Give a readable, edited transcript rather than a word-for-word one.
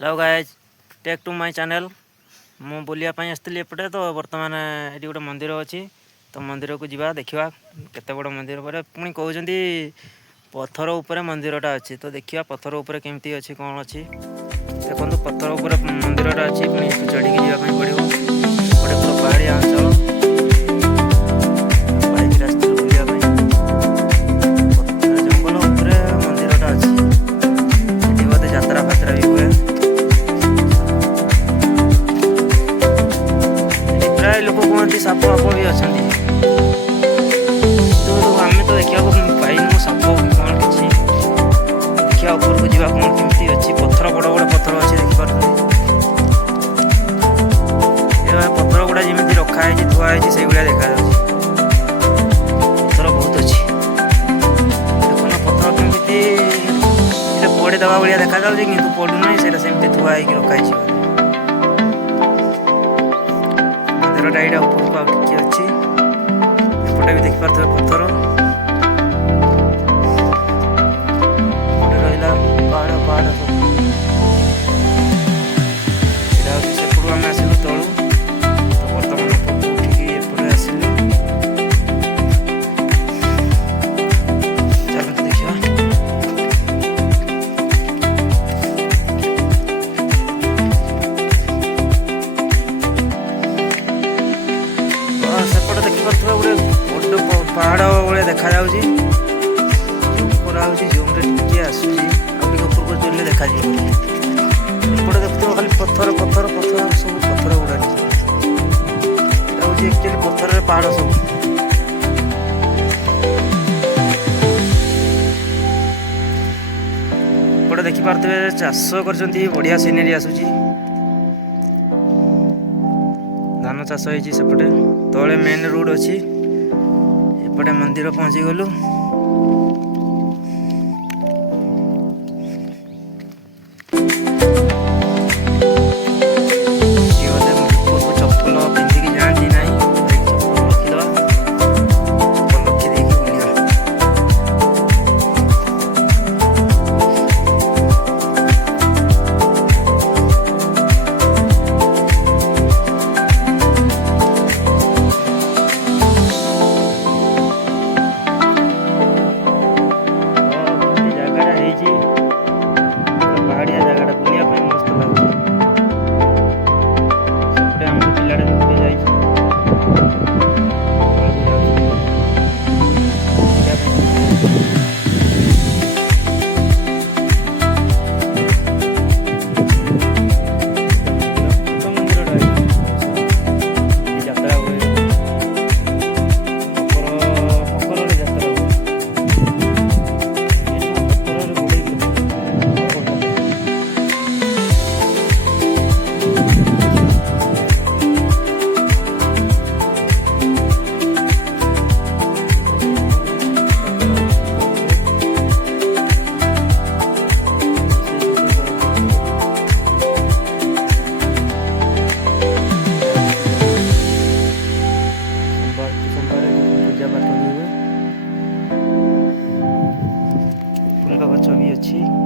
Hello guys take to my channel मु बुलियापाई आसती एपटे तो बर्तमान ये गोटे मंदिर अच्छी तो मंदिर को जीवा देखा केते बड़ मंदिर पर पुणी कहते पत्थर उपर मंदिरटा अच्छी तो देखा पत्थर उपर केमती अच्छी कौन अच्छी देखो पत्थर उपर मंदिरटा अच्छी पुणी चढ़ी जावाई पड़ो एपटे पूरा पहाड़िया अंचल लोक कहते साप फाप भी अच्छा तो आम तो देखा पाइन साप कौन कि देखा ऊपर को जावा कौन कमी अच्छी पत्थर बड़ बड़ पत्थर अच्छी देखिपे पत्थर गुड़ा जमी रखाई थुआई से देखा पत्थर बहुत अच्छी देखो पत्थर कमी पड़े दवा भाया देखा कि पड़ूना से थुआई रखाई मंदिर ऊपर को आगे अच्छी एपटे भी देखिपे पत्थर रहा पहाड़ पहाड़ सब सेपटू आम आसलु तलू तो बर्तमान उठिकी एपटे आसलु चलते देखा सेपटे देखिपे गोटे बड़ पहाड़ भाया देखा जूम टे आसूसी ऊपर को चलने देखा एपटे देखते खाली पत्थर पत्थर पत्थर सब पत्थर गुड़ा एक्चुअली पत्थर पहाड़ सब एपटे देखिपे चाष कर बढ़िया सिनेरी आसूची धान चाष होपटे तले मेन रोड अच्छी एपटे मंदिर पहुँची गलु चप्पल पिंधिकी जाती ना चप्पल रखीदा चप्पल रखी बुलिया पहाड़िया जगह बुलिया मस्त लगुच सेपटे आम पिलाटे गोटे जात्रा हुए मकर जात्रा हुए पूजा पाठ भी हुए फूल गछ भी अच्छी।